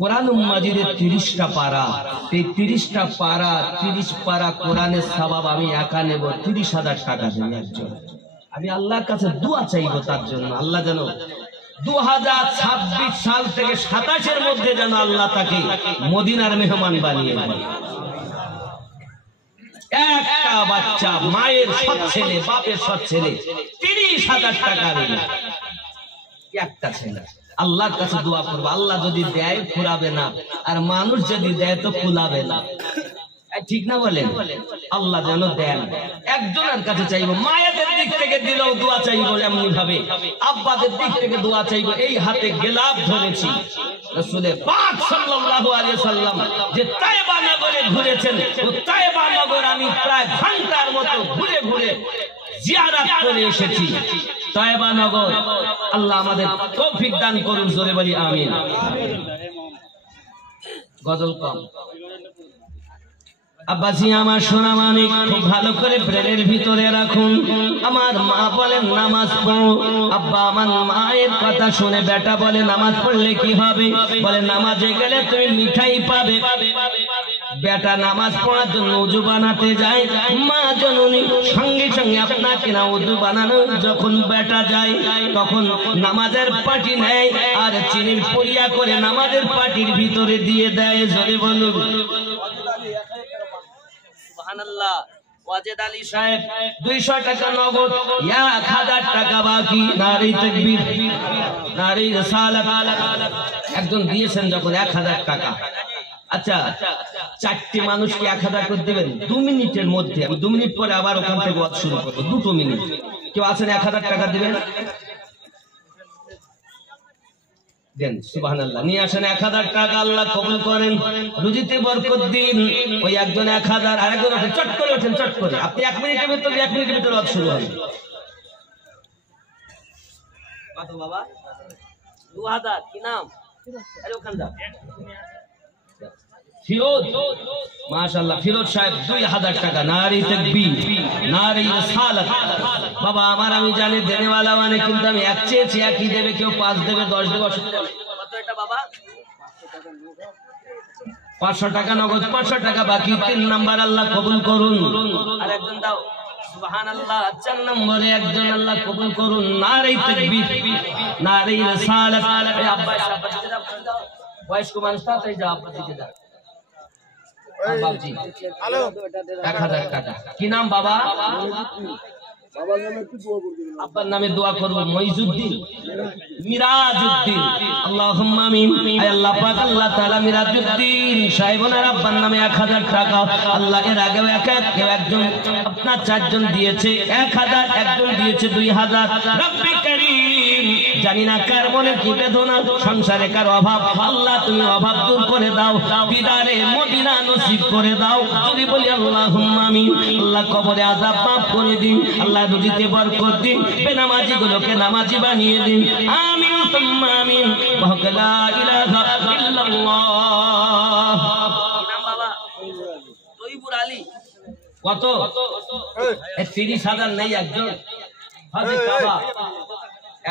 কোরআন মাজিদের 30টা পারা, এই 30টা পারা 30 পারা কোরআনের সওয়াব আমি একা নেব 30,000 টাকা দেব একজন। আমি আল্লাহর কাছে দোয়া চাইবো তার জন্য, আল্লাহ যেন 2026 সাল থেকে 27-এর মধ্যে যেন আল্লাহ তাকে মদিনার মেহমান বানিয়ে দেন। একটা বাচ্চা, মায়ের সৎ ছেলে, বাপের সৎ ছেলে, 30,000 টাকা দেবে একটা ছেলে। আল্লাহর কাছে দোয়া করবো, আল্লাহ যদি দেয় ফুরাবে না, আর মানুষ যদি দেয় তো ফুলাবে না, ঠিক না বলেন? আল্লাহ যেন দেন। একজনের কাছে চাইবো, মায়েদের দিক থেকে দিলেও দোয়া চাইবো এমনি ভাবে, আব্বাদের দিক থেকে দোয়া চাইবো। এই হাতে গেলাপ ধরেছি, রাসূল পাক সাল্লাল্লাহু আলাইহি সাল্লাম যে তায়েবা নগরে ঘুরেছেন, ও তায়েবা নগর আমি প্রায় ঘন্টার মতো ঘুরে ঘুরে জিয়ারত করে এসেছি। তায়েবা নগর আল্লাহ আমাদের তৌফিক দান করুন, জোরে বলি আমিন। গজল কম। আব্বাজি আমার সোনা মানিক, খুব ভালো করে ব্রেনের ভিতরে রাখুন। আমার মা বলেন নামাজ পড়ো। আব্বা আমার মায়ের কথা শুনে বেটা বলে নামাজ পড়লে কি হবে? বলে নামাজে গেলে তুমি মিঠাই পাবে। বেটা নামাজ পড়ার জন্য ওযু বানাতে যায়, মা জননী সঙ্গে সঙ্গে আপনাকে না ওযু বানানো যখন বেটা যায়, তখন নামাজের পাটি নেয় আর চিনির পুরিয়া করে নামাজের পাটির ভিতরে দিয়ে দেয়। জোরে বলুন সুবহানাল্লাহ। ওয়াজেদ আলী সাহেব 200 টাকা নগদ, 1000 টাকা বাকি। নারী তাকবীর, নারী রিসালাত। একজন দিয়েছেন যখন 1000 টাকা। আচ্ছা, 4টি মানুষকে 1000 করে দেবেন 2 মিনিটের মধ্যে। আমি 2 মিনিট পরে আবার ওখান থেকে ওয়াজ শুরু করব, 2 মিনিট। কেউ আছেন 1000 টাকা দিবেন? দেন, সুবহানাল্লাহ। নিয়ে আসেন 1000 টাকা, আল্লাহ কবুল করেন, রুজিতে বরকত দিন। ওই একজন 1000, আরেকজন চট করে ওঠেন, চট করে। আপনি 1 মিনিটের ভিতরে 1 মিনিটের ভিতরে ওয়াজ শুরু হবে। কত বাবা? 2000। কি নাম? আরে ওখান যা। ফিরোজ, মাশাআল্লাহ, ফিরোজ সাহেব 2000 টাকা। নারী তাকবীর, নারী রিসালাত। বাবা আমার, আমি জানি দেনেওয়ালা মানে, কিন্তু আমি এক চেয়েছি, একই দেবে। কেউ 5 দেবে, 10 দেবে, অসুবিধা নেই। কত এটা বাবা? 500 টাকা নগদ, 500 টাকা বাকি। 3 নাম্বার আল্লাহ কবুল করুন। আর একজন দাও, সুবহানাল্লাহ। 4 নম্বরে একজন আল্লাহ কবুল করুন। নারী তাকবীর, নারী রিসালাত। এই আব্বা সাহেব দিকে দাও, বয়স্ক মানুষ তাড়াতাড়ি যাও, আব্বা দিকে দাও। বাবজি, হ্যালো, 1000 টাকা। কি নাম বাবা? আব্বার নামে দোয়া করব। মইজুদ্দিন, মিরাজউদ্দিন। আল্লাহুম্মা আমিন। আয় আল্লাহ পাক, আল্লাহ তাআলা মিরাজউদ্দিন সাহেবের আব্বার নামে 1000 টাকা। আল্লাহ এর আগেও একজন আপনার 4 জন দিয়েছে 1000, একজন দিয়েছে 2000। রব্বে কারীম, জানি না কার মনে কি বেদনা, সংসারে কার অভাব, আল্লাহ তুমি অভাব দূর করে দাও, দিদারে মদিনা নসিব করে দাও। যদি বলি আল্লাহুম্মা আমিন। আল্লাহ কবরে আযাব মাফ করে দিন, আল্লাহ রুজিতে বরকত দিন, বেনামাজি গুলোকে নামাজি বানিয়ে দিন। আমিন সুম্মা আমিন। লা ইলাহা ইল্লাল্লাহ। নাম বাবা? তৈবুর আলী। কত? 30,000 নেই একজন? হাজি কাবা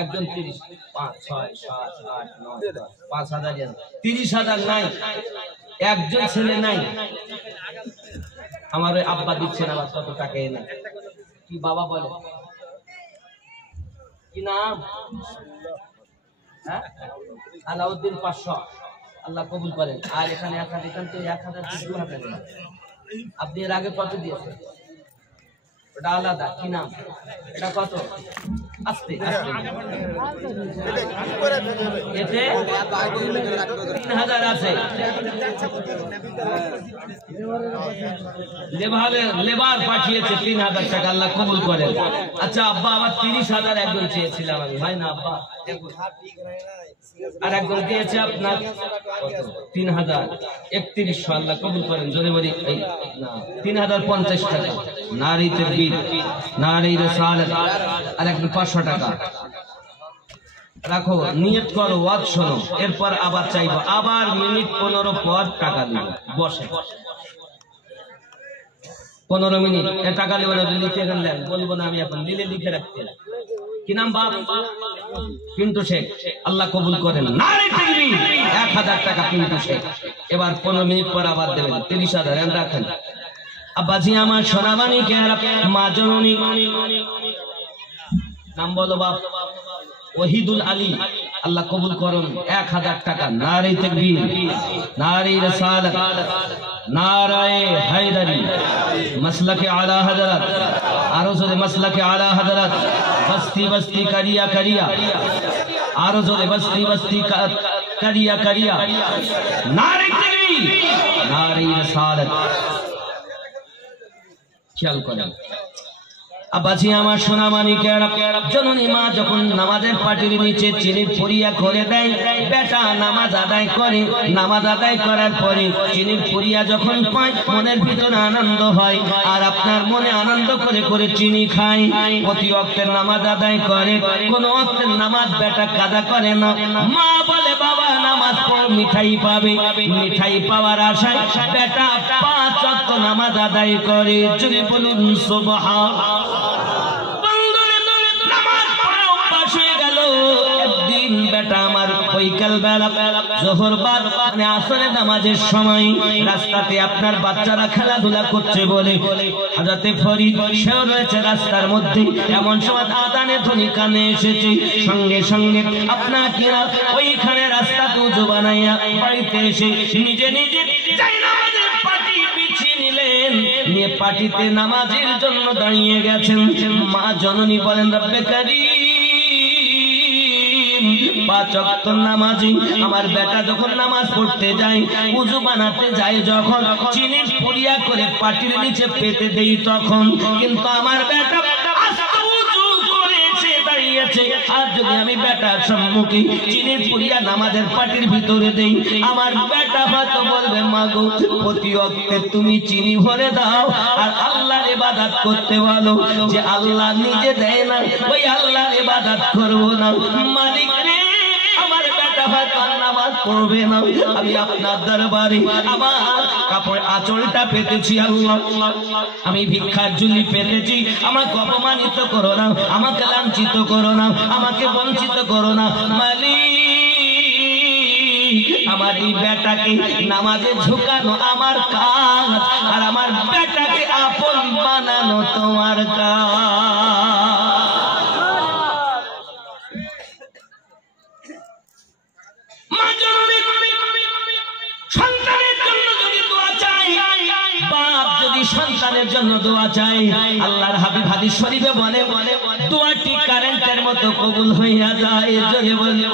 একজন 30, 5, 6, 7, 8, 9, 10, 5000। 30,000 নাই, একজন ছেলে নাই। আমার আব্বা দিচ্ছেন আবার কত টাকা এনে। কি বাবা বলে? কি নাম? হ্যাঁ, আলাউদ্দিন 500। আল্লাহ কবুল করেন। আর এখানে 1000, এখান থেকে 1000 2,000। আপনি এর আগে কত দিয়েছেন? ওটা আলাদা। কি নাম? এটা কত? আস্তে আস্তে। এতে 3000 আছে। লেবার পাঠিয়েছে 3000 টাকা, আল্লাহ কবুল করেন। আচ্ছা আব্বা, আবার 30,000 একজন চেয়েছিলাম আমি, হয় না আব্বা? আর একজন দিয়েছে আপনার 3000, 3100। আল্লাহ কবুল করেন, জোরে বলি। 3050 টাকা। নারী তাকবীর, নারী রিসালাত। আর একজন 500 টাকা রাখো, নিয়ত করো, ওয়াজ শোনো, এরপর আবার চাইবো। আবার মিনিট 15 পর টাকা দিব। বসে 15 মিনিট টাকা দেবো না, লিখে গেলেন বলবো না আমি, এখন লিখে রাখতে। কি নাম বাপ? পিন্টু শেখ, আল্লাহ কবুল করেন। নারে তাকবীর। 1000 টাকা পিন্টু শেখ। এবার 15 মিনিট পর আবার দেবেন 30,000 রাখেন। আব্বাজি আমার সোনামানি কে মা জননী, নাম বলো বাপ। ওহিদুল আলী, আল্লাহ কবুল করুন 1000 টাকা। নারে তাকবীর, নারে রিসালাত, নারায়ে হায়দারি, মাসলাকে আলা হযরত, আরো জোরে মাসলাকে আলা হযরত, বস্তি বস্তি করিয়া করিয়া, আরো জোরে বস্তি বস্তি করিয়া করিয়া। নারে তাকবীর, নারে রিসালাত। খেয়াল করেন আব্বাজি আমার সোনামানিকেরা, জননী মা যখন নামাজের পাটির নিচে চিনির পুরিয়া করে দেয়, বেটা নামাজ আদায় করে। নামাজ আদায় করার পরে চিনির পুরিয়া যখন পায়, মনের ভিতরে আনন্দ হয়। আর আপনার মনে আনন্দ করে করে চিনি খায়। প্রতি ওয়াক্তের নামাজ আদায় করে, কোন ওয়াক্তের নামাজ বেটা কাজা করে না। মা বলে বাবা নামাজ পড়, মিঠাই পাবে। মিঠাই পাওয়ার আশায় বেটা 5 ওয়াক্ত নামাজ আদায় করে। যদি বলুন সুবহানাল্লাহ। একদিন বেটা আমার বিকাল বেলা জোহর বাদ মানে আসরের নামাজের সময় রাস্তাতে আপনার বাচ্চারা খেলাধুলা করছে বলে হযরতে ফরিদ সেও রয়েছে রাস্তার মধ্যে। এমন সময় আযানে ধ্বনি কানে এসেছে, সঙ্গে সঙ্গে আপনার কিনা ওইখানে রাস্তাতে উজু বানাইয়া বাড়িতে এসে নিজে নিজে যাই নামাজের পাটি বিছিয়ে নিলেন, নিয়ে পাটিতে নামাজের জন্য দাঁড়িয়ে গেছেন। মা জননী বলেন রব্বে কারীম, 5 ওয়াক্ত নামাজি আমার বেটা যখন নামাজ পড়তে যায়, উযু বানাতে যায়, যখন চিনি পুরিয়া করে পাটির নিচে পেতে দেই তখন কিন্তু আমার বেটা আস্তে উযু করেছে দাঁড়িয়েছে। আর যদি আমি বেটার সম্মুখে চিনির পুরিয়া নামাজের পাটির ভিতরে দেই, আমার বেটা হয়তো বলবে মা গো প্রতি ওয়াক্তে তুমি চিনি ভরে দাও আর আল্লাহর ইবাদত করতে বলো। যে আল্লাহ নিজে দেয় না, ওই আল্লাহর ইবাদত করব না। মালিক রে, আমার বেটা হয়তো নামাজ পড়বে না, আমি আপনার দরবারে আমার কাপড় আঁচলটা পেতেছি আল্লাহ, আমি ভিক্ষার ঝুলি পেতেছি, আমাকে অপমানিত করো না, আমাকে লাঞ্ছিত করো না, আমাকে বঞ্চিত করো না। মালিক, আমার এই বেটাকে নামাজে ঝুঁকানো আমার কাজ, আর আমার বেটাকে আপন বানানো তোমার কাজ। সন্তানের জন্য যদি দোয়া চাই, বাপ যদি সন্তানের জন্য দোয়া চাই, আল্লাহর হাবিব হাদিস শরীফে বলে দোয়াটি কারেন্টের মতো কবুল হইয়া যায়। জোরে বলে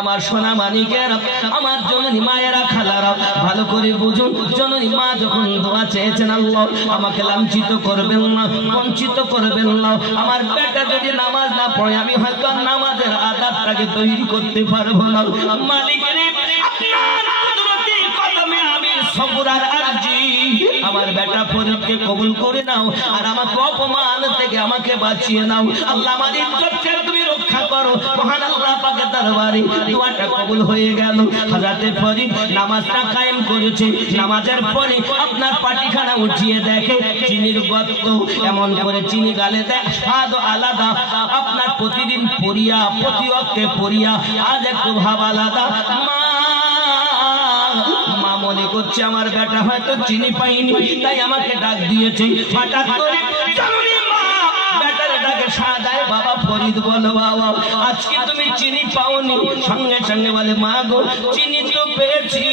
আমার সোনা মানিকের, আমার জননী মায়েরা খালারা ভালো করে বুঝুন। জননী মা যখন দোয়া চেয়েছেন আল্লাহ আমাকে লাঞ্ছিত করবেন না, বঞ্চিত করবেন না। আমার বেটা যদি নামাজ না পড়ে আমি হয়তো নামাজের আদাবটাকে তৈরি করতে পারবো না। মালিকের আপনার কুদরতি কদমে আমি সবর আর আরজি, আমার বেটা ফরিদকে কবুল করে নাও আর আমাকে অপমান থেকে আমাকে বাঁচিয়ে নাও। আল্লাহ আমার ইজ্জতকে তুমি রক্ষা করো। মহান আল্লাহ পাকের দরবারে দোয়াটা কবুল হয়ে গেল। হযরতে ফরিদ নামাজটা কায়েম করেছে। নামাজের পরে আপনার পাটিখানা উঠিয়ে দেখে চিনির গর্ত, এমন করে চিনি গালে দেয়, স্বাদ আলাদা। আপনার প্রতিদিন পড়িয়া প্রতি ওয়াক্তে পড়িয়া আজ একটু ভাব আলাদা। মা মনে করছে আমার বেটা হয়তো চিনি পাইনি তাই আমাকে ডাক দিয়েছে। হঠাৎ করে বাবা ফরিদ বলো বাবা আজকে তুমি চিনি পাওনি? সঙ্গে সঙ্গে বলে মা গো চিনি তো পেয়েছি,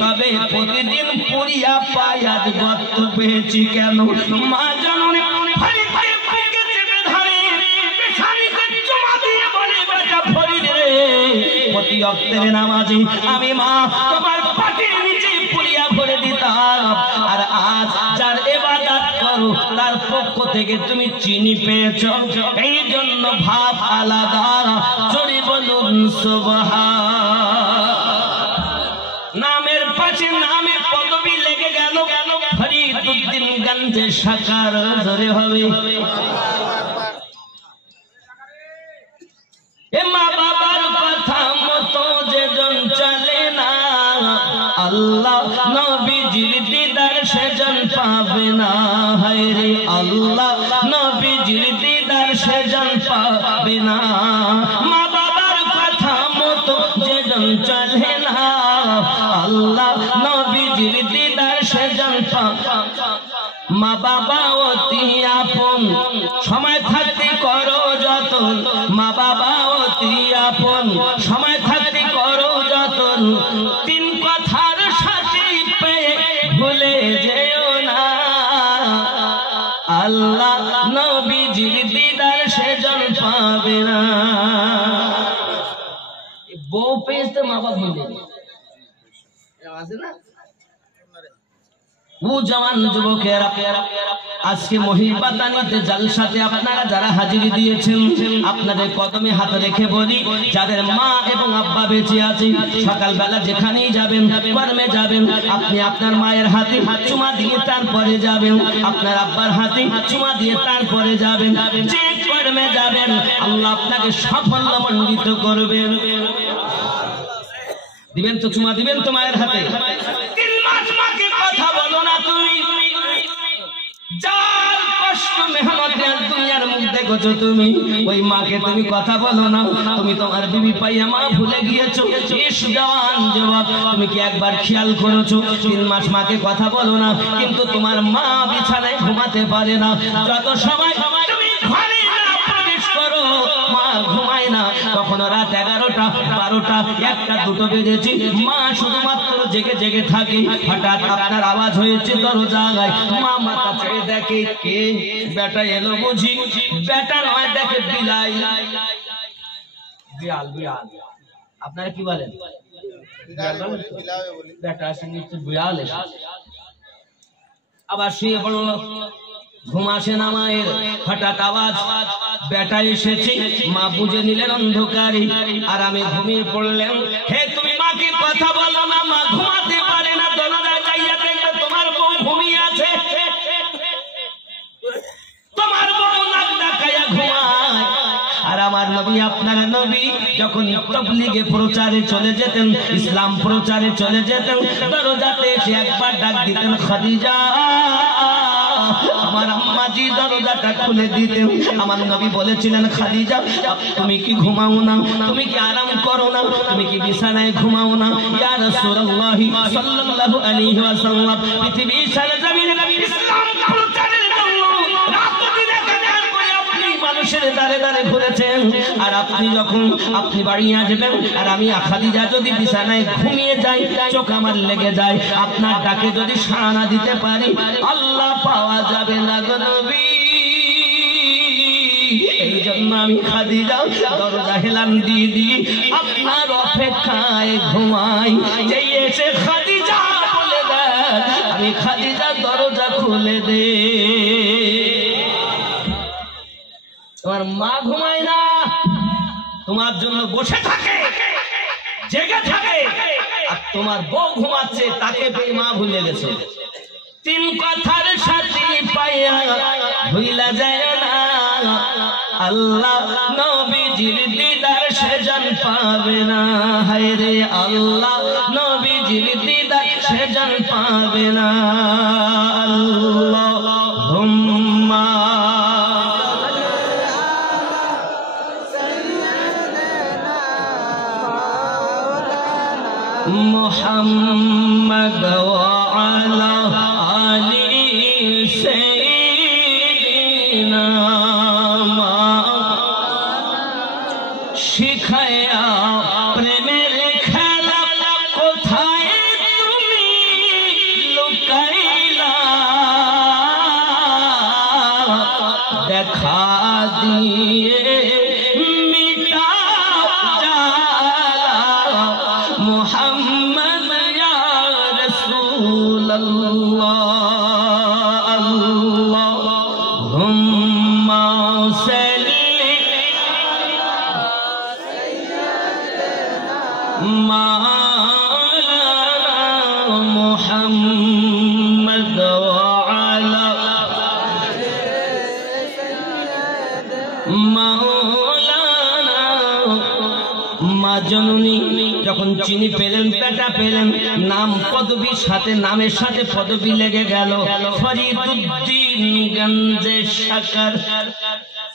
তবে প্রতিদিন পুরিয়া পাই, আজ গর্ত পেয়েছি কেন? মা জননী প্রতি ওয়াক্তের নামাজে আমি মা তোমার পাটির নিচে পুরিয়া ভরে দিতাম, আর আজ যার ইবাদত করো তার পক্ষ থেকে তুমি চিনি পেয়েছো, এই জন্য ভাব আলাদা। জোরে বলুন সুবহান। নামের পাশে নামের পদবি লেগে গেল ফরিদউদ্দিন গঞ্জে সাকার। জোরে হবে এ মা বাবার কথা মতো যেজন চলে না, আল্লাহ নবীজির দিদার সেজন পাবে না। হায় রে আল্লাহ নবীজির দিদার সেজন পাবে চলে না আল্লাহ নবীজির দিদার সেজন মা বাবা অতি আপন সময় থাকতে করো যতন মা বাবা অতি আপন সময় থাকতে করো যতন তিন কথার সাথে পেয়ে ভুলে যেও না আল্লাহ নবীজির দিদার সেজন পাবে না বউ পেয়েছে মা বাবা ভুলে আছে না ও জওয়ান যুবকেরা আজকে মহিবাতানিতে জালসাতে আপনারা যারা হাজিরি দিয়েছেন আপনাদের কদমে হাত রেখে বলি যাদের মা এবং আব্বা বেঁচে আছে সকালবেলা যেখানেই যাবেন কর্মে যাবেন আপনি আপনার মায়ের হাতে চুমা দিয়ে তারপরে যাবেন আপনার আব্বার হাতে চুমা দিয়ে তারপরে যাবেন যে কর্মে যাবেন আল্লাহ আপনাকে সাফল্যমণ্ডিত করবেন দিবেন তো চুমা দিবেন তো মায়ের হাতে 3 মাস মাকে কথা বলো না তুমি যার কষ্ট মেহনতে দুনিয়ার মুখ দেখছো তুমি ওই মাকে তুমি কথা বলো না তুমি তোমার বিবি পাইয়া মা ভুলে গিয়েছো ইস জওয়ান যুবক তুমি কি একবার খেয়াল করেছো 3 মাস মাকে কথা বলো না কিন্তু তোমার মা বিছানায় ঘুমাতে পারে না যত সময় তুমি ঘরে না প্রবেশ করো মা ঘুমায় না কখনো রাত 11টা 12টা 1টা 2টো বেজেছে মা শুধুমাত্র জেগে জেগে থাকে হঠাৎ আপনার আওয়াজ হয়েছে দরজায় মা মাথা ছেড়ে দেখে কে বেটা এলো বুঝি বেটা নয় দেখে বিলাই বিড়াল বিড়াল আপনারা কি বলেন বেটা সঙ্গে বিড়াল এসেছে আবার শুয়ে পড়লো ঘুম আসে না মায়ের হঠাৎ আওয়াজ বেটা এসেছে মা বুঝে নিলেন অন্ধকারে আর আমি ঘুমিয়ে পড়লেন হে তুমি মাকে কথা বলো না মা ঘুমাতে পারে না দরজায় যাইয়া দেখবে তোমার বউ ঘুমিয়ে আছে তোমার বউ নাক ডাকাইয়া ঘুমায় আর আমার নবী আপনার নবী যখন তাবলীগে প্রচারে চলে যেতেন ইসলাম প্রচারে চলে যেতেন দরজাতে এসে একবার ডাক দিতেন খাদিজা আমার আম্মাজি দরজাটা খুলে দিতেন আমার নবী বলেছিলেন খাদিজা তুমি কি ঘুমাও না তুমি কি আরাম করো না তুমি কি বিছানায় ঘুমাও না ইয়া রাসূলুল্লাহ সাল্লাল্লাহু আলাইহি ওয়াসাল্লাম পৃথিবীর সারা জমিনে ইসলাম প্রচারের জন্য রাত দিন কাজ করে আপনি মানুষের দাঁড়ে দাঁড়ে ঘুরেছেন আর আপনি যখন আপনি বাড়ি আসবেন আর আমি খাদিজা যদি বিছানায় ঘুমিয়ে যাই চোখ আমার লেগে যায় আপনার ডাকে যদি সাড়া না দিতে পারি আল্লাহ পাওয়া যাবে না গো নবী এই জন্য আমি খাদিজা দরজা হেলান দিয়ে দিই আপনার অপেক্ষায় ঘুমাই যেই এসে খাদিজা বলে দেন আমি খাদিজা দরজা খুলে দে তোমার মা ঘুমায় না তোমার জন্য বসে থাকে জেগে থাকে আর তোমার বউ ঘুমাচ্ছে তাকে পেয়ে মা ভুলে গেছে 3 কথার সাথে পাইয়া ভুলা যায় না আল্লাহ নবীজির দিদার সেজন পাবে না হায় রে আল্লাহ নবীজির দিদার সেজন পাবে না আল্লাহুম্মা মুহাম্মদ ওয়া আলা আলি সাইয়্যিদিনা শিখায়া প্রেমের খেলা কোথায় তুমি লুকাইলা দেখা দিয়ে محمد يا رسول الله اللهم صل مولانا محمد وعلى مولانا মা জননী যখন চিনি পেলেন পেটা পেলেন নাম পদবীর সাথে নামের সাথে পদবী লেগে গেল ফরিদউদ্দিন গঞ্জে শাকার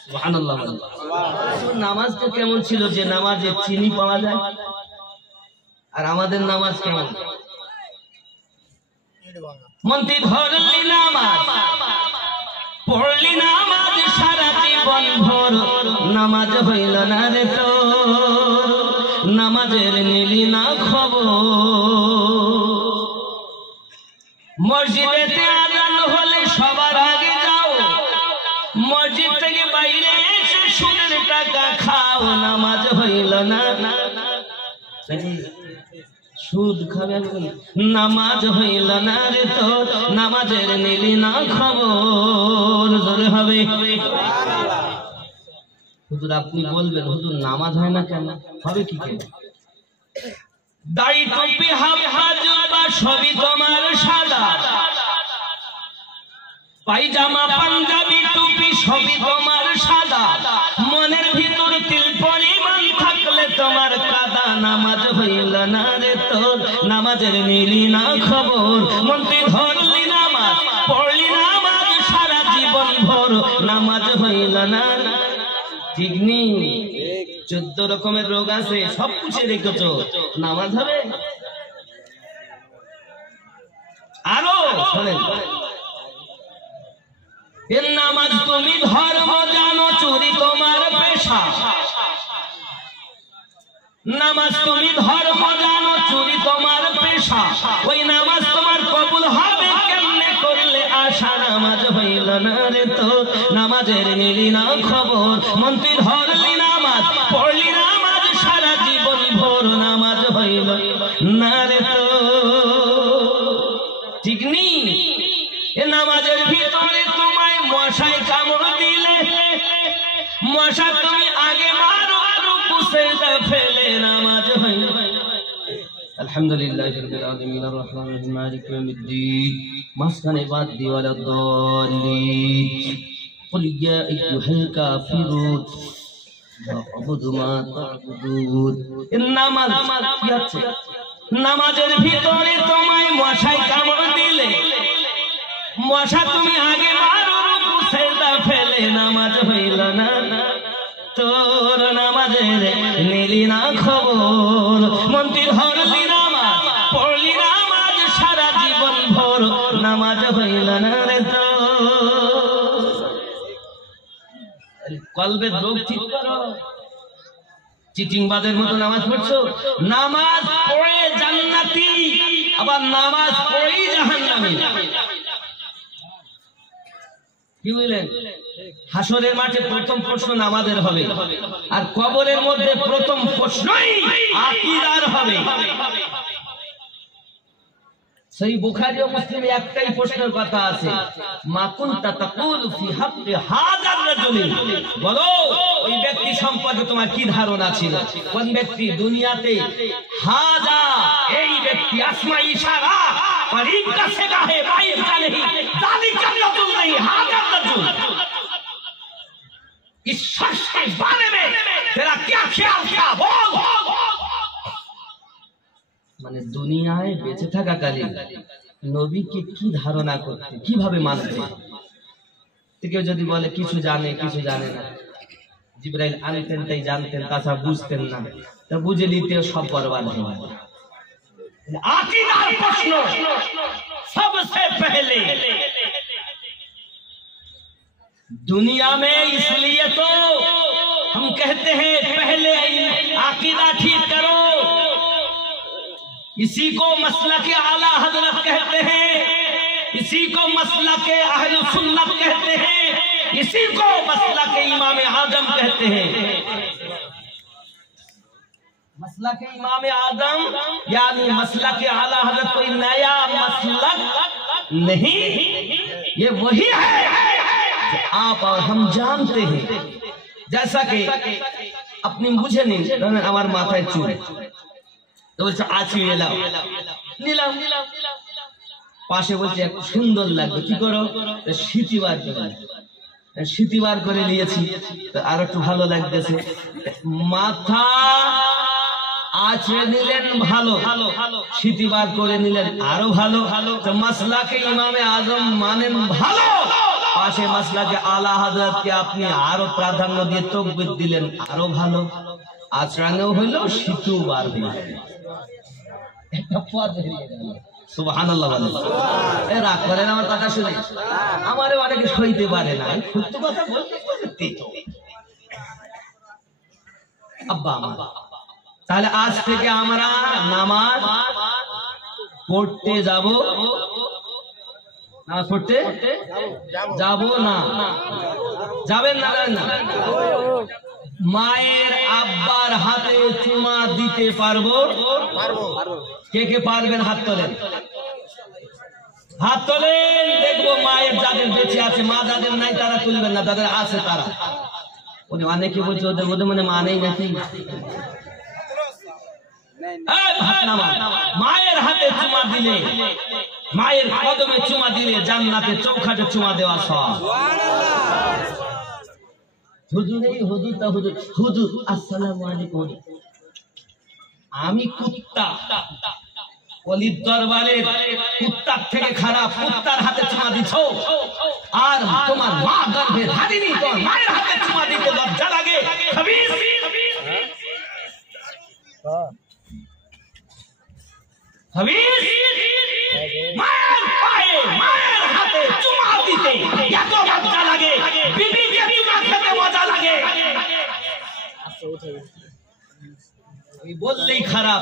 সুবহানাল্লাহ নামাজটা কেমন ছিল যে নামাজে চিনি পাওয়া যায় আর আমাদের নামাজ কেমন? মন্ত্রী ধরলি নামাজ, পড়লি নামাজ সারা জীবন ভর, নামাজ হইল না রে তোর, নামাজের নিলি না খবর। মসজিদেতে আজান হলে সবার আগে যাও, মসজিদ থেকে বাইরে এসে সুদের টাকা খাও, নামাজ হইল না। সুদ খাবে, নামাজ হইল না রে তোর, নামাজের নিলি না খবর। জোরে হবে। হুজুর আপনি বলবেন হুজুর নামাজ হয় না কেন? হবে কি কেন? দাড়ি টুপি হাফা জুব্বা সবই তোমার সাদা, পায়জামা পাঞ্জাবি টুপি সবই তোমার সাদা, মনের ভিতর তিল পরিমাণ থাকলে তোমার কাদা, নামাজ হইল না রে তোর, নামাজের নিলি না খবর। মন্ত্রী ধরলি নামাজ, পড়লি নামাজ সারা জীবন ভর, নামাজ হইল না। ঠিক নেই? 14 রকমের রোগ আছে, সব পুষে রেখেছো, নামাজ হবে? আরো শোনেন, এর নামাজ তুমি ধর্ম জানো, চুরি তোমার পেশা। নামাজ তুমি ধর্ম জানো, চুরি তোমার পেশা, ওই নামাজ তোমার কবুল হবে কেমনে করলে আশা, নামাজ হইল না রে তোর, নামাজের নিলি না খবর। মন্ত্রী ধরলি নামাজ, পড়লি নামাজ সারা জীবন ভোর, নামাজ হইল না রে তোর। ঠিক নেই? এ নামাজের ভিতরে তোমায় মশায় কামড় দিলে, মশা তুমি আগে মারো রুকু সিজদা ফেলে, নামাজ হইল। আলহামদুলিল্লাহি রাব্বিল আলামিন আর রহমানির রহিম মালিকি ইয়াউমিদ্দিন মাসখানে বাদ দিওয়ালা দাল্লিন কুল ইয়া আইয়ুহাল কাফিরুন আ'বুদু মা তা'বুদুন। নামাজ কি আছে? নামাজের ভিতরে তোমায় মশায় কামড় দিলে, মশা তুমি আগে মারো রুকু সিজদা ফেলে, নামাজ হইল না তোর, নামাজের নিলি না খবর। মন্ত্রী ধরলি নামাজ, পড়লি নামাজ সারা জীবন ভোর, নামাজ হইল না রে তোর। কলবের রোগ ঠিক করো। চিটিংবাজের মতো নামাজ পড়ছো, নামাজ পড়ে জান্নাতি, আবার নামাজ পড়েই জাহান্নামী। কি বুঝলেন? হাসরের মাঠে প্রথম প্রশ্ন নামাজের হবে, আর কবরের মধ্যে প্রথম প্রশ্নই আকীদার হবে। সেই বুখারী ও মুসলিমে একটাই প্রশ্নের কথা আছে, মা কুনতা তাকুলু ফি হাক্কি হাযার রাজুলি, বলো ওই ব্যক্তি সম্পর্কে তোমার কি ধারণা ছিল? কোন ব্যক্তি দুনিয়াতে হাজা, এই ব্যক্তি আসমা ইশারা করিব কা সেগা হে বাইর কা নেহি, যালিকা রাজুল নেহি হাজার রাজুল। इस शख्स के बारे में तेरा क्या ख्याल था बोल। মানে দুনিয়ায় বেঁচে থাকাকালীন নবীকে কি ধারণা করতে, কিভাবে মানতে? কেউ যদি বলে কিছু জানে কিছু জানে না, জিবরাইল আনতেন তাই জানতেন, তাছাড়া বুঝতেন না, তা বুঝে নিতে সব বরবাদ হয়ে যাবে। আকীদার প্রশ্ন सबसे पहले दुनिया में, इसलिए तो हम कहते हैं पहले अकीदा ठीक करो। इसी को मसलक आला हजरत कहते हैं, इसी को मसलक अहले सुन्नत कहते हैं, इसी को मसलक इमाम आजम कहते हैं। मसलक इमाम आजम यानी मसलक आला हजरत कोई नया मसलक नहीं, ये वही है आप और हम जानते हैं। जैसा कि अपनी मुझे नहीं, আমার মাথায় চুল, তো বলছে আছি এলাম, নিলাম, পাশে বলছে একটু সুন্দর লাগবে, কি করো? শীতিবার করে, শীতিবার করে নিয়েছি, আর একটু ভালো লাগতেছে। মাথা আছড়ে নিলেন ভালো, শীতিবার করে নিলেন আরো ভালো। তো মাসলাকে ইমামে আজম মানেন ভালো, পাশে মাসলাকে আলা হযরতকে আপনি আরো প্রাধান্য দিয়ে তাকবীর দিলেন আরো ভালো। আচরণেও হইল, শীতও বার হইল, একটা পথ বেরিয়ে গেল। সুবহানাল্লাহ বলেন। রাগ করেন আমার কথা শুনে, আমারও অনেকে সইতে পারে না, সত্য কথা বলতে বলতে তো আব্বা আমার। তাহলে আজ থেকে আমরা নামাজ পড়তে যাব, নামাজ পড়তে যাব না, যাবেন না? মায়ের আব্বার হাতে চুমা দিতে পারবো? কে কে পারবেন হাত তোলেন, হাত তোলেন। দেখবো মায়ের যাদের বেঁচে আছে, মা যাদের নাই তারা তুলবেন না, যাদের আছে তারা। অনেকে বলছে ওদের মনে মা নেই নাকি? মায়ের হাতে চুমা দিলে, মায়ের কদমে চুমা দিলে জান্নাতে চৌখাটে চুমা দেওয়া সব। হুজুর এই হুজুর তা হুজুর, হুজুর আসসালামু আলাইকুম, আমি কুত্তা, অলির দরবারে কুত্তার থেকে খারাপ, কুত্তার হাতে চুমা দিছো, আর তোমার মা গর্ভে ধারিনি, তোমার মায়ের হাতে চুমা দিতে লজ্জা লাগে? খাবিস মায়ের পায়ে মায়ের হাতে চুমা দিতে এত লজ্জা লাগে, বিবিকে চুমা খেতে মজা লাগে। আমি বললেই খারাপ,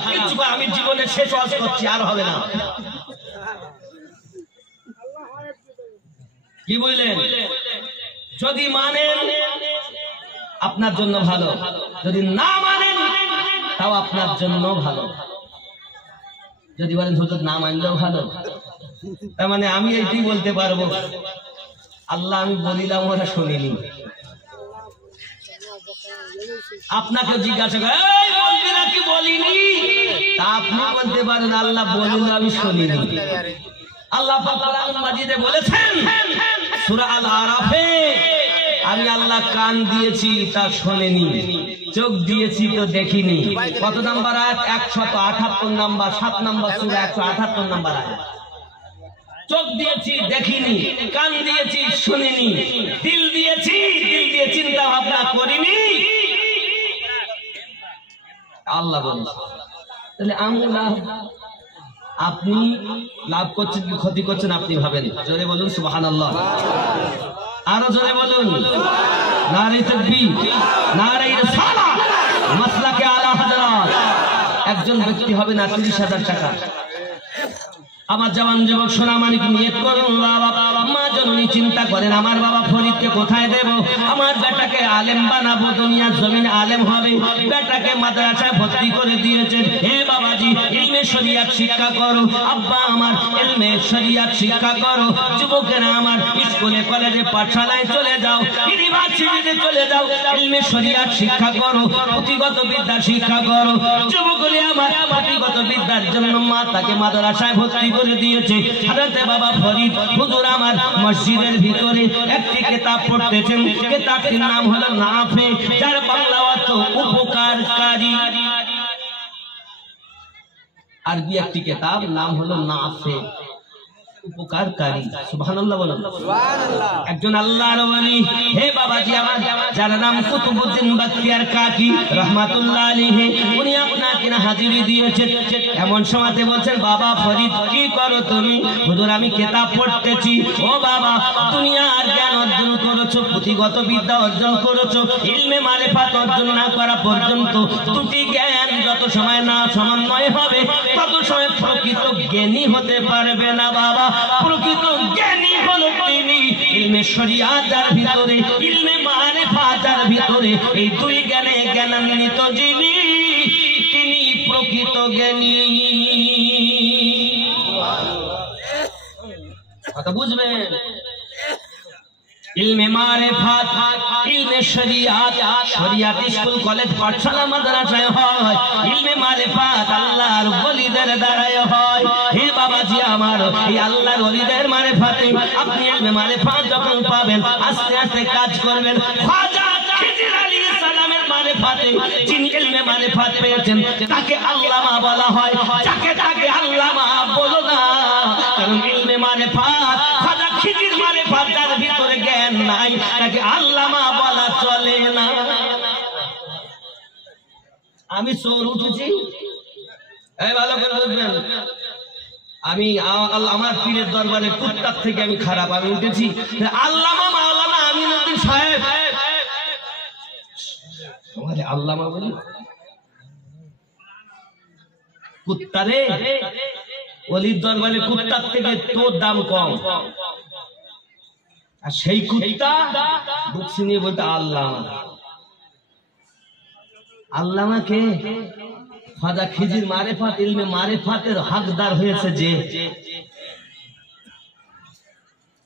আমি জীবনের শেষ ওয়াজ করছি, আর হবে না। কি বললেন? যদি মানেন আপনার জন্য ভালো, যদি না মানেন তাও আপনার জন্য ভালো। যদি বলেন হুজুর না মানলেও ভালো, তার মানে আমি এইটাই বলতে পারবো, আল্লাহ আমি বলিলাম ওরা শুনিনি। আপনাকে জিজ্ঞাসা করে বলবি নাকি বলিনি, তা আপনি বলতে পারেন আল্লাহ বলিল আমি শুনিনি। আল্লাহ পাক কোরআন মাজিদে বলেছেন সূরা আল আরাফে, আমি আল্লাহ কান দিয়েছি তা শোনেনি, চোখ দিয়েছি তো দেখিনি। কত নাম্বার আয়াত? 178 নাম্বার, 7 নাম্বার সূরা 178 নাম্বার আয়াত। চোখ দিয়েছি দেখিনি, কান দিয়েছি শুনিনি, দিল দিয়েছি, দিল দিয়ে চিন্তা ভাবনা করিনি, আল্লাহ বলেন। তাহলে আমরা আপনি লাভ করছেন কি ক্ষতি করছেন আপনি ভাবেন। জোরে বলুন সুবহানাল্লাহ, আরো জোরে বলুন নারে তাকবীর, নারে রিসালাত, মাসলাকে আলা হযরত। একজন ব্যক্তি হবে না 30,000 টাকা। আমার জওয়ান যুবক সোনামানিক নিয়ত করুন, বাবা মা জননী চিন্তা করেন আমার বাবা ফরিদকে কোথায় দেব, আমার বেটাকে আলেম বানাবো, দুনিয়ার জমিন আলেম হবে, বেটাকে মাদ্রাসায় ভর্তি করে দিয়েছেন। হে বাবাজি ইলমে শরিয়াত শিক্ষা করো, আব্বা আমার ইলমে শরিয়াত শিক্ষা করো। যুবকেরা আমার স্কুলে কলেজে পাঠশালায় চলে যাও, ইউনিভার্সিটিতে চলে যাও, ইলমে শরিয়াত শিক্ষা করো, পুঁথিগত বিদ্যা শিক্ষা করো। যুবকরা আমার পুঁথিগত বিদ্যার জন্য মা তাকে মাদ্রাসায় ভর্তি করে দিয়েছে। হযরতে বাবা ফরিদ হুজুর আমার মসজিদের ভিতরে একটি কিতাব পড়তেছেন, কিতাবটির নাম হলো নাফে, যার বাংলা অর্থ উপকারকারী। আরবি একটি কিতাব নাম হলো নাফে, উপকারকারী। সুবহানাল্লাহ বলুন সুবহানাল্লাহ। একজন আল্লাহর ওলি, হে বাবাজি আমার, যার নাম কুতুবউদ্দিন বখতিয়ার কাকি রাহমাতুল্লাহ আলাইহি, উনি আপনাকে হাজিরি দিয়েছেন। এমন সময়তে বলছেন বাবা ফরিদ কি করো তুমি? হুজুর আমি কিতাব পড়তেছি। ও বাবা দুনিয়ার জ্ঞান অর্জন করেছো, পুঁথিগত বিদ্যা অর্জন করেছো, ইলমে মারিফাত অর্জন না করা পর্যন্ত দুটি জ্ঞান যত সময় না সমন্বয় হবে তত সময় প্রকৃত জ্ঞানী হতে পারবে না। বাবা প্রকৃত জ্ঞানী হলো তিনি ইলমে শরিয়াত যার ভিতরে, ইলমে মারিফাত যার ভিতরে, এই দুই জ্ঞানে জ্ঞানান্বিত যিনি তিনি প্রকৃত জ্ঞানী। কথা বুঝবেন? ইলমে মারিফাত, ইলমে শরিয়াত, শরিয়াত স্কুল কলেজ পাঠশালা মাদ্রাসায় হয়, ইলমে মারিফাত আল্লাহর ওলিদের দ্বারাই হয়। হে বাবাজি আমার, এই আল্লাহর ওলিদের মারিফাতে আপনি ইলমে মারিফাত যখন পাবেন আস্তে আস্তে কাজ করবেন। খাজা খিজির আলাইহিস সালামের মারিফাতে যিনি ইলমে মারিফাত পেয়েছেন তাকে আল্লামা বলা হয়, যাকে তাকে আল্লামা বলো না, কারণ ইলমে মারিফাত খাজা খিজির মারিফাত যার ভিতরে জ্ঞান নাই তাকে আল্লামা বলা চলে না। আমি চোর উঠেছি, এই ভালো করে বুঝবেন, আমি আমার পীরের দরবারে কুত্তার থেকে আমি খারাপ, আমি উঠেছি আল্লামা মাওলানা আমিনুদ্দিন সাহেব, তোমারে আল্লামা বলি কুত্তারে, ওলির দরবারে কুত্তার থেকে তোর দাম কম, আর সেই কুত্তা বুকসি নিয়ে বলতে আল্লামা। আল্লামা কে? খাজা খিজির মারেফাত ইলমে মারেফাতের হকদার হয়েছে যে,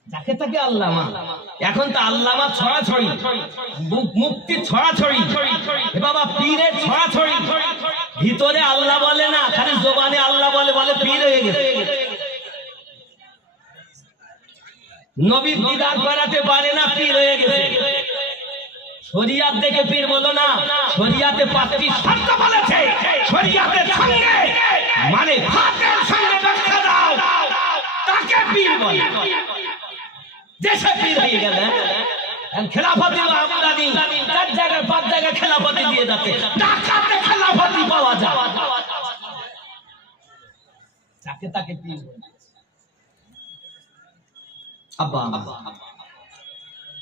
যাকে তাকে আল্লামা। এখন তো আল্লামা ছড়াছড়ি, মুক্তি ছড়াছড়ি, বাবা পীরের ছড়াছড়ি, ভিতরে আল্লাহ বলে না, খালি জবানে আল্লাহ বলে, বলে পীর হয়ে গেছে। নবীর দিদার করাতে পারে না, পীর হয়ে গেছে। শরিয়াত দেখে পীর বলো না, শরিয়াতে 5টি শর্ত বলেছে, শরিয়াতের সঙ্গে মানে ফাতের সঙ্গে ব্যাখ্যা দাও, তাকে পীর বলে। দেশে পীর হয়ে গেলে খেলাফতি আমদানি, 4 জায়গায় 5 জায়গায় খেলাফতি দিয়ে যাচ্ছে, টাকাতে খেলাফতি পাওয়া যায়, যাকে তাকে পীর বলে। আব্বা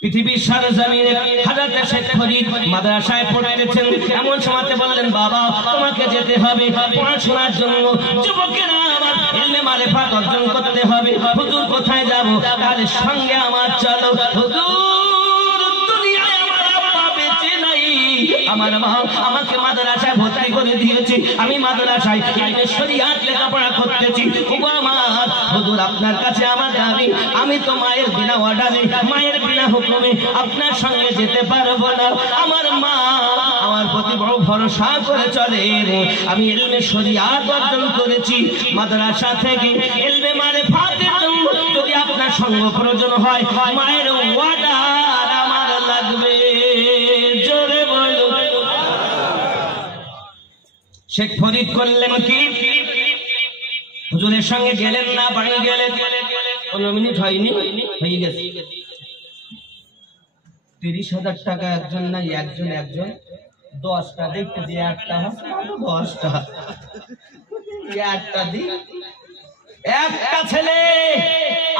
পৃথিবীর সারা জমিনে হযরত শেখ ফরিদ মাদ্রাসায় পড়াইতেছেন, এমন সময়তে বললেন বাবা তোমাকে যেতে হবে পড়াশোনার জন্য, যুবকেরা আমার ইলমে মারিফাত অর্জন করতে হবে। হুজুর কোথায় যাব? তাহলে সঙ্গে আমার চলো। হুজুর দুনিয়ায় আমার আব্বা বেঁচে নাই, আমার মা আমাকে মাদ্রাসায় ভর্তি করে দিয়েছে, আমি মাদ্রাসায় ইলমে শরিয়াত লেখাপড়া করতেছি। ওগো আমার হুজুর আপনার কাছে আমার দাবি, আমি তো মায়ের বিনা অর্ডারে, মায়ের বিনা হুকুমে আপনার সঙ্গে যেতে পারবো না। আমার মা আমার প্রতি বড় ভরসা করে চলে, আমি ইলমে শরিয়াত অর্জন করেছি, মাদ্রাসা থেকে ইলমে মারিফাতের জন্য যদি আপনার সঙ্গ প্রয়োজন হয়, মায়ের অর্ডার আমার লাগবে। জোরে বলো। শেখ ফরিদ করলেন কি? হুজুরের সঙ্গে গেলেন না, বাড়ি গেলেন, 15 মিনিট হয়নি, হয়ে গেছে। 30,000 টাকা একজন না, একজন 10টা দেখতে দিয়ে, একটা 10টা, একটা দিই, একটা ছেলে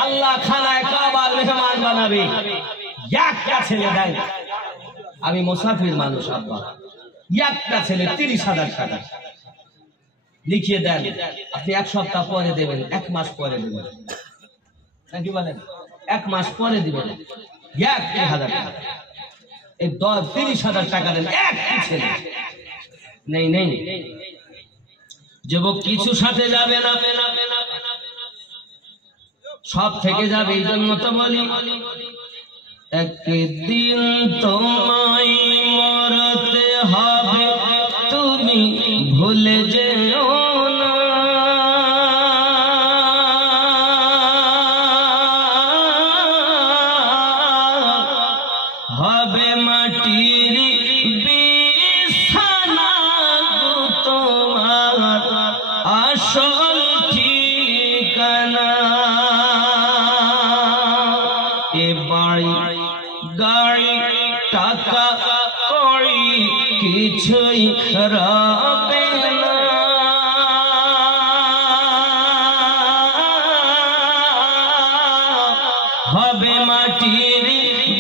আল্লাহ খানায় কাবার মেহমান বানাবে, একটা ছেলে দেয়। আমি মুসাফির মানুষ আব্বা, একটা ছেলে 30,000 টাকা লিখিয়ে দেন, আপনি 1 সপ্তাহ পরে দেবেন, 1 মাস পরে দেবেন, নাকি বলেন? 1 মাস পরে দিবেন, 1,000 টাকা, এই 30,000 টাকা দেন, একটি ছেলে নেই। নেই যুবক কিছু সাথে যাবে না, সব থেকে যাবে। এই জন্য তো বলি একদিন তোমায় মরতে হবে, তুমি ভুলে যেও না। হবে মাটির বিছানা তোমার আসল ঠিকানা। এ বাড়ি গাড়ি টাকা কড়ি কিছুই রবে না, হবে মাটির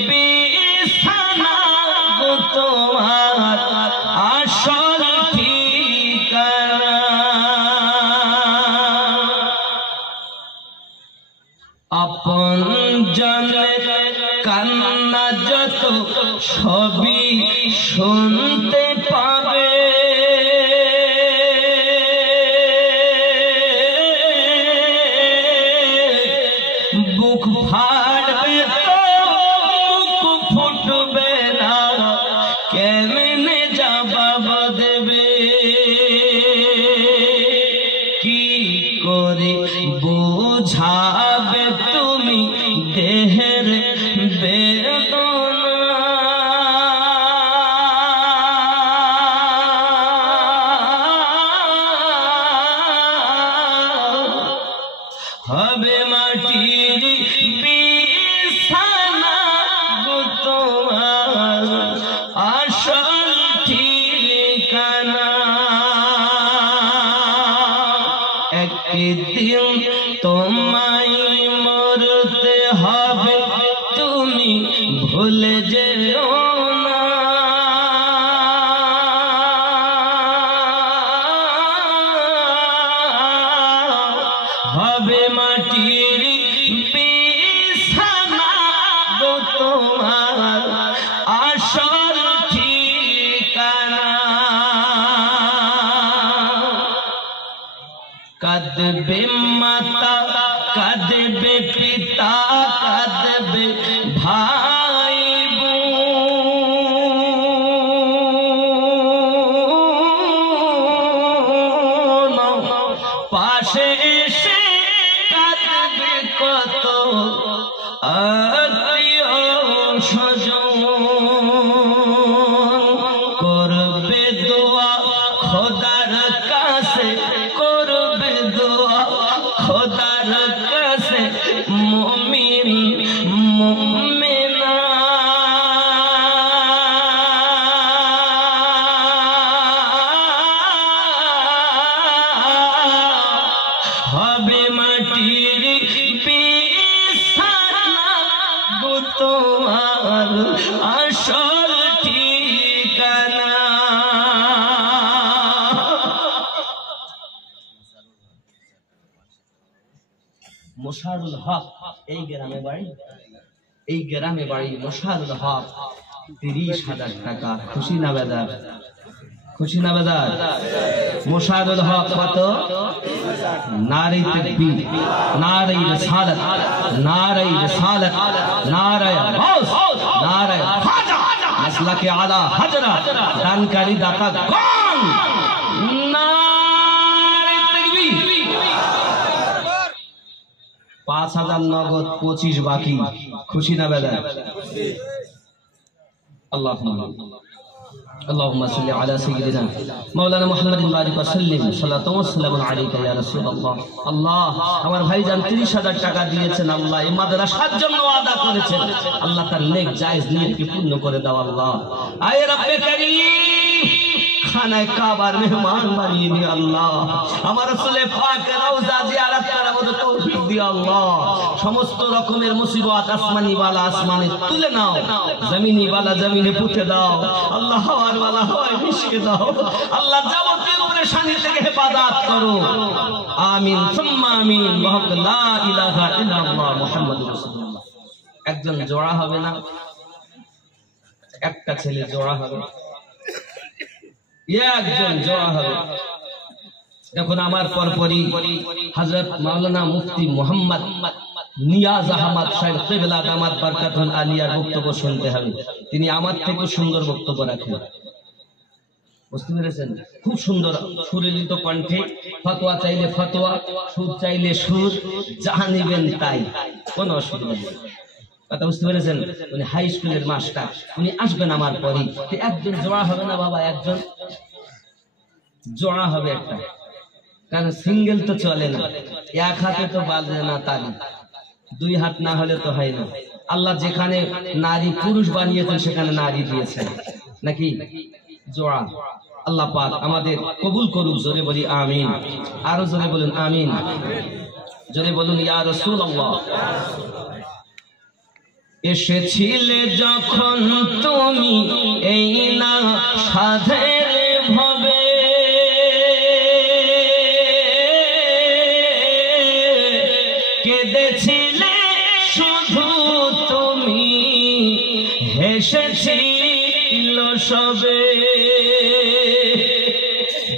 বিছানা তোমার আসল ঠিকানা। আপন জনের কান্না যত সবই শুনতে পাবে, বুক ফাটবে তো মুখ ফুটবে না, কেমনে জবাব দেবে? কি করে বুঝাবে তুমি দেহের বেদনা? হবে মাটির বিছানা তোমার আসল ঠিকানা। একদিন তোমায় মরতে হবে, তুমি ভুলে যেও না। হবে মাটির বিছানা গো তোমার আসল ঠিকানা। কাঁদবে মাতা, কাঁদবে পিতা, কাঁদবে ভাই বোন, পাশে এসে কাঁদবে কত আত্মীয় স্বজন। করবে দোয়া খোদার কাছে, করবে দোয়া খোদার কাছে মুমিন মুমিনা। হবে মাটির বিছানা গো তোমার আসল ঠিকানা। মোশারুল হক এই গ্রামে বাড়ি, এই গ্রামে বাড়ি মোশারুল হক। 30,000 টাকা। খুশি না বেদার? খুশি না বেদার? মোশারুল হক কত? নারে তাকবীর, নারে রিসালাত, নারে রিসালাত, নারে গাউস, নারে খাজা, মাসলাকে আলা হাজরা। দানকারী দাতা কোন? নারে তাকবীর। 5,000 নগদ, 25 বাকি। খুশি না বেদার? اللهم صل على سيدنا مولانا محمد وبارك وسلم صلاة والسلام عليك يا رسول الله। আল্লাহ আমার ভাইজান 30,000 টাকা দিয়েছেন, আল্লাহ এই মাদ্রাসার জন্য আদা করেছেন, আল্লাহ তার নেক জায়েজ নিয়তকে পূর্ণ করে দাও আল্লাহ। আয় রব্বে কারীম, খানায় কাবার মেহমান বানিয়ে দিও আল্লাহ। আমার রাসূল পাকের রওজা জিয়ারত করার মতো তৌফিক দিও আল্লাহ। সমস্ত রকমের মুসিবত আসমানি ওয়ালা আসমানে তুলে নাও, জমিনি ওয়ালা জমিনে পুঁতে দাও আল্লাহ। হাওয়ার ওয়ালা হাওয়ায় মিশিয়ে দাও আল্লাহ। যাবতীয় পরেশানি থেকে হেফাজত করো, আমিন সুম্মা আমিন। ওয়াহক লা ইলাহা ইল্লাল্লাহ মুহাম্মাদুর রাসূলুল্লাহ। একজন জোড়া হবে না, একটা ছেলে জোড়া হবে, একজন জোড়া হবে। দেখুন আমার পরপরই হযরত মাওলানা মুফতি মোহাম্মদ নিয়াজ আহমদ সাহেব কিবলা দামাত বরকাতুল আলিয়ার বক্তব্য শুনতে হবে। তিনি আমার থেকে সুন্দর বক্তব্য রাখেন, বুঝতে পেরেছেন? খুব সুন্দর সুরেলিত কণ্ঠে। ফতোয়া চাইলে ফতোয়া, সুর চাইলে সুর, যাহা নিবেন তাই, কোনো অসুবিধা নেই। কথা বুঝতে পেরেছেন? উনি হাই স্কুলের মাস্টার, উনি আসবেন আমার পরই। একজন জোড়া হবে না বাবা, একজন জোড়া হবে একটা, কারণ সিঙ্গেল তো চলে না, এক হাতে তো বাজে না তালি, 2 হাত না হলে তো হয় না। আল্লাহ যেখানে নারী পুরুষ বানিয়েছেন সেখানে নারী দিয়েছেন নাকি? জোড়া আল্লাহ পাক আমাদের কবুল করুক। জোরে বলি আমিন, আরো জোরে বলুন আমিন, জোরে বলুন ইয়া রাসূলুল্লাহ। এসেছিলে যখন তুমি এই না সাধের ভবে, কেঁদেছিলে শুধু তুমি, হেসেছিল সবে।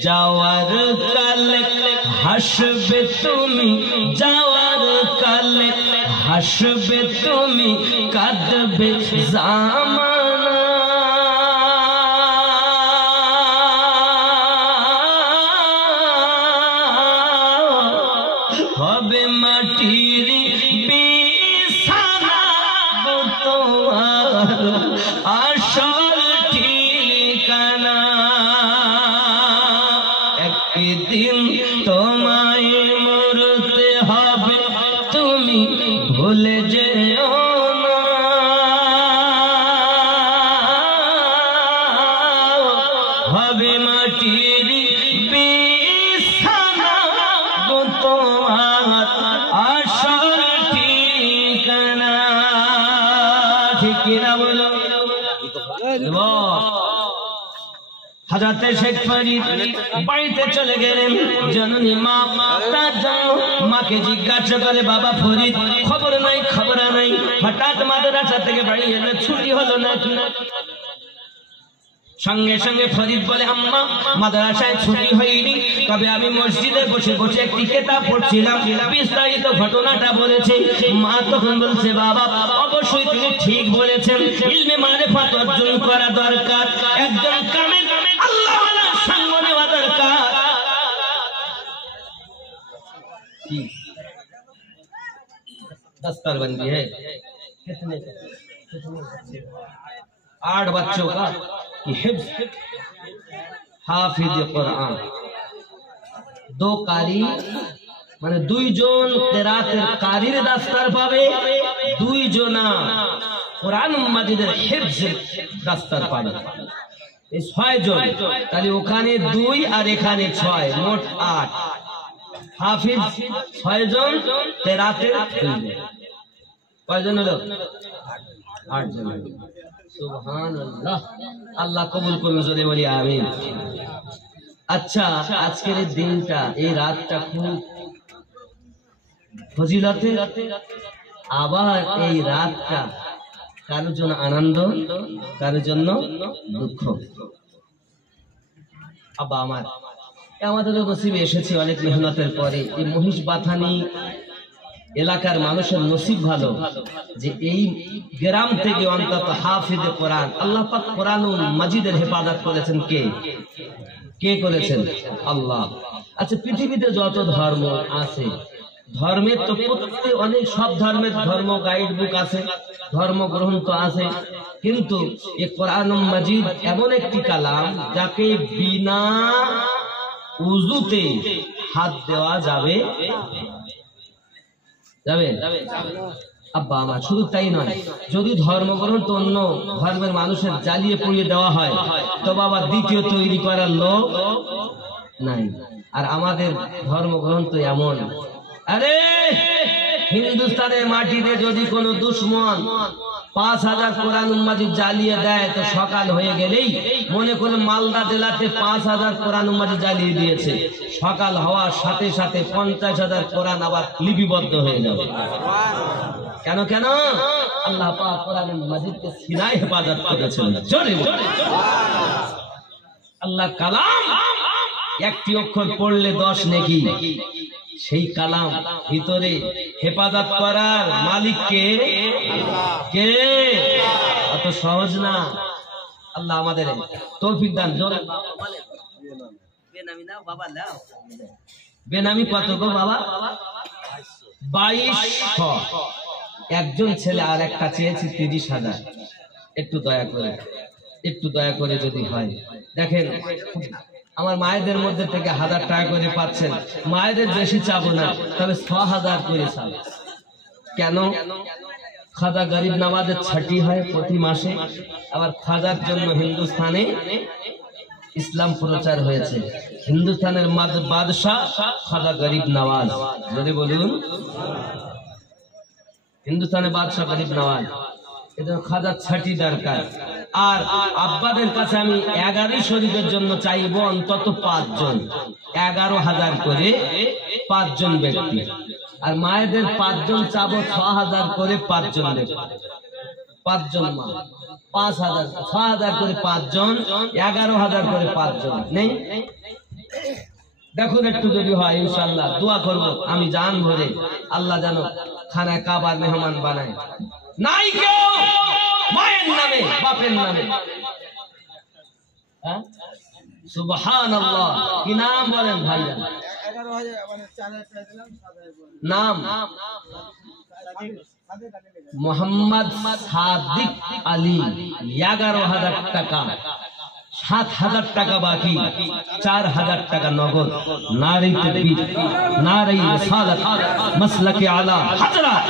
যাওয়ার কালে হাসবে তুমি, যাওয়ার কালে হাসবে তুমি, কাঁদবে জামানা। হবে মাটির বিছানা গো তোমার আসল ঠিকানা। একদিন তোমায় মরতে হবে, তুমি ভুলে যেও না। হবে মাটির বিছানা গো ঠিক কিনা বলো? হযরতে শেখ ফরিদ বাড়িতে চলে গেলেন জননী মা। তার জন্য মাকে জিজ্ঞাসা করে, বাবা ফরিদ খবর নাই হঠাৎ মাদ্রাসা থেকে বাড়ি এলে ছুটি হলো নাকি? সঙ্গে সঙ্গে ফরিদ বলে, আম্মা মাদ্রাসায় ছুটি হয়নি, তবে আমি মসজিদে বসে বসে একটি কিতাব পড়ছিলাম, বিস্তারিত ঘটনাটা বলেছে। মা তখন বলছে, বাবা অবশ্যই তুমি ঠিক বলেছেন, ইলমে মারিফাত অর্জন করা দরকার, একজন কামেল আল্লাহওয়ালার সঙ্গ নেওয়া দরকার। কি दस्तरबंदी है? कितने 8 बच्चों का हिफ्ज हाफिज कुरान, 2 कारी মানে 2 জন কিরাতের কারীর দাস্তার পাবে, 2 জনা কোরআন মাজিদের হিফজের দাস্তার পাবে। এই 6 জন, তাহলে ওখানে 2 আর এখানে 6, মোট 8। হাফিজ 6 জন, কিরাতের 2 জন। কয়জন হলো? 8 জন। সুবহানাল্লাহ, আল্লাহ কবুল করুন, যদি বলি আমিন। আচ্ছা, আজকের এই দিনটা, এই রাতটা খুব ফজিলতের। আবার এই রাতটা কারোর জন্য আনন্দ, কারোর জন্য দুঃখ। আব্বা আমার, আমাদের নসিবে এসেছে অনেক মেহনতের পরে। এই মহিষ বাথানি এলাকার মানুষের নসিব ভালো যে এই গ্রাম থেকে অন্তত হাফিজে কোরআন, আল্লাহ পাক কোরআনুল মাজিদের হেফাজত করেছেন। কে করেছেন? আল্লাহ। আচ্ছা, পৃথিবীতে যত ধর্ম আছে, ধর্মের তো প্রত্যেক অনেক, সব ধর্মের ধর্ম গাইড বুক আছে, ধর্মগ্রন্থ আছে, কিন্তু এই কোরআনুল মাজিদ এমন একটি কালাম যাকে বিনা উযুতে হাত দেওয়া যাবে। আব্বা আমার, শুধু তাই নয়, যদি ধর্মগ্রন্থ অন্য ধর্মের মানুষের জ্বালিয়ে পুড়িয়ে দেওয়া হয় তো বাবা দ্বিতীয় তৈরি করার লোক নাই। আর আমাদের ধর্মগ্রন্থ এমন, আরে হিন্দুস্তানের মাটিতে যদি কোনো দুশ্মন 5000 কোরআনুল মাজিদ জ্বালিয়ে দেয় তো সকাল হয়ে গেলেই মনে করে মালদা জেলাতে 5000 কোরআনুল মাজিদ জ্বালিয়ে দিয়েছে, সকাল হওয়ার সাথে সাথে 50000 কোরআন আবার লিপিবদ্ধ হয়ে যাবে। কেন? আল্লাহ পাক কোরআনুল মাজিদকে সিনায় হেফাজত করেছেন। আল্লাহ কালাম, একটি অক্ষর পড়লে 10 নেকি। সেই কালাম ভিতরে হেফাজত করার মালিক কে? অত সহজ না। আল্লাহ আমাদের তৌফিক দান। বেনামি কত গো বাবা? 2200। একজন ছেলে আর একটা চেয়েছি 30,000। একটু দয়া করে যদি হয়, দেখেন আমার মায়েদের মধ্যে থেকে 1000 টাকা করে পাচ্ছেন, মায়েদের বেশি চাবো না, তবে 6000 করে চাবো। কেন? খাজা গরিব নওয়াজের ছুটি হয় প্রতি মাসে, আবার খাজার জন্য হিন্দুস্তানে ইসলাম প্রচার হয়েছে। হিন্দুস্তানের বাদশাহ খাজা গরিব নওয়াজ, যদি বলুন হিন্দুস্তানের বাদশাহ গরিব নওয়াজ, এজন্য খাজার ছুটি দরকার। আর আব্বাদের কাছে আমি 11 শরীফের জন্য চাইবো অন্তত 5 জন, 11,000 করে 5 জন ব্যক্তি। আর মায়েদের 5 জন চাবো 6,000 করে 5 জন ব্যক্তি। 5 জন মা 5,000, 6,000 করে 5 জন, 11,000 করে 5 জন। নেই? দেখুন একটু যদি হয় ইনশাআল্লাহ দোয়া করব, আমি জান ভরে আল্লাহ যেন খানায় কাবার মেহমান বানায়। নাই কেউ মায়ের নামে, বাপের নামে। সুবহানাল্লাহ। কি নাম বলেন ভাইয়া? নাম মোহাম্মদ সাদিক আলী। 11,000 টাকা, 7,000 টাকা বাকি, 4,000 টাকা নগদ। নারী তাকবীর, নারী রিসালাত, মাসলাকে আলা হযরত,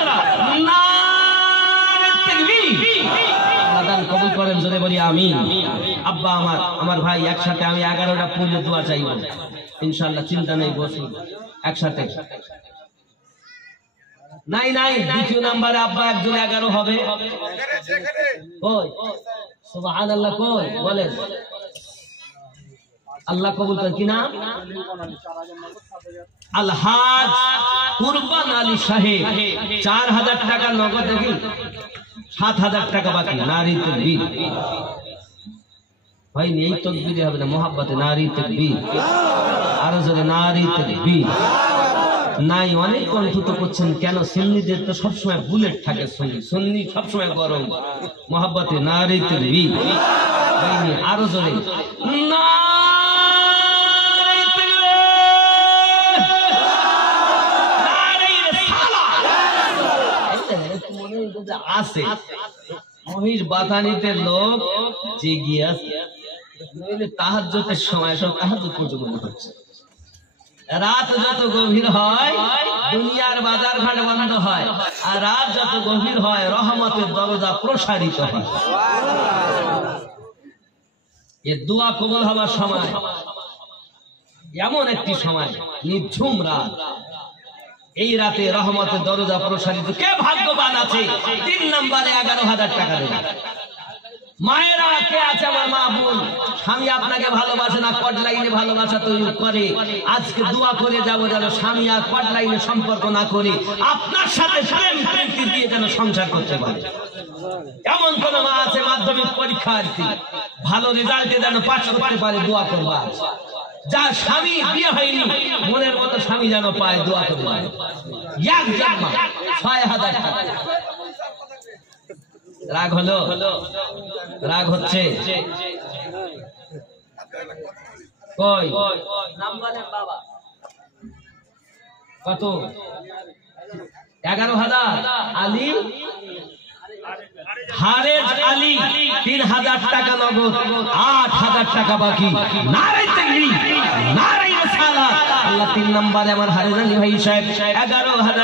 নারী তাকবীর। আল্লাহ কবুল করেন, জোরে বলি আমিন। আব্বা আমার ভাই, একসাথে আমি 11টা পূর্ণ দোয়া চাইব ইনশাআল্লাহ। চিন্তা নেই, বসুন একসাথে। নাই নাই, দ্বিতীয় নাম্বারে আব্বা একজন 11 হবে। কই সুবহানাল্লাহ, কই বলেন। আল্লাহ কবুল করে। কি নাম? আলহাজ কুরবান আলী সাহেব। 4000 টাকা নগদ, দেখি 7000 টাকা বাকি। নারী তাকবীর হয়নি, এই তাকবীরে হবে না, মোহাব্বতে নারী তাকবীর, আরো জোরে নারী তাকবীর। নাই, অনেক কণ্ঠিত করছেন কেন? সুন্নিদের তো সবসময় বুলেট থাকে, সুন্নি সবসময় গরম। মোহাব্বতে নারী তাকবীর হয়নি, আরো জোরে আছে। মহিষ বাথানিতে লোক জেগে আছে, নইলে তাহাজ্জুদের সময় সব তাহাজ্জুদ পর্যন্ত হচ্ছে। রাত যত গভীর হয় দুনিয়ার বাজার ঘাট বন্ধ হয়, আর রাত যত গভীর হয় রহমতের দরজা প্রসারিত হয়। এ দোয়া কবুল হওয়ার সময় এমন একটি সময়, নিঝুম রাত। এই রাতে রহমতের দরজা প্রসারিত। কে ভাগ্যবান আছে 3 নম্বরে 11,000 টাকা দেবে? মায়েরা কে আছে? আমার মা বোন, স্বামী আপনাকে ভালোবাসে না, কট লাইনে ভালোবাসা তৈরি করে। আজকে দোয়া করে যাব যেন স্বামী আর কট লাইনে সম্পর্ক না করে আপনার সাথে প্রেম প্রীতি দিয়ে যেন সংসার করতে পারে। এমন কোন মা আছে মাধ্যমিক পরীক্ষার্থী, ভালো রেজাল্টে যেন পাস করতে পারে, দোয়া করবা। যার স্বামী বিয়ে হয়নি মনের মতো স্বামী যেন পায়, দোয়া করবা। 6,000 টাকা। রাগ হলো? রাগ হচ্ছে? কই কত? 11,000। আলী হারেজ আলী 3,000 টাকা নগদ, 8,000 টাকা বাকি। নারে তাকবীর, নারে রিসালাত। আল্লাহ 3 নম্বরে আমার হারেজ আলী ভাই সাহেব 11,000